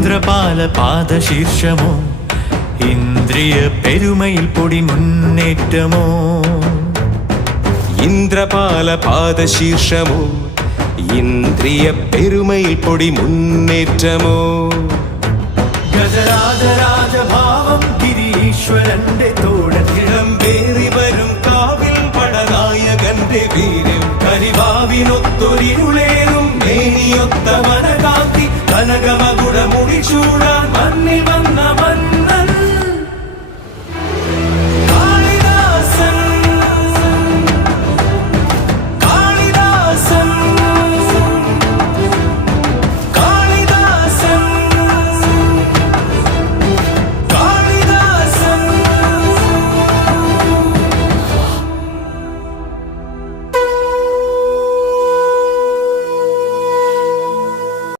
ഇന്ദ്രപാല പാദശീർഷമോ ഇന്ദ്രിയ പെരുമയിൽ പൊടി മുന്നേറ്റമോ ഇന്ദ്രപാല പാദശീർഷമോ ഇന്ദ്രിയ പെരുമയിൽ പൊടി മുന്നേറ്റമോ ഗജരാജരാജഭാവം ഗിരീശ്വരന്റെ തോടത്തിടം പേറി വരും കാവിൽ പടനായകന്റെ വീര്യം കരിവാവിനൊത്തൊരിരുളേറും മേനിയൊത്ത മനകാന്തി കനകമകുട മുടിച്ചൂടാൻ മണ്ണിൽ വന്ന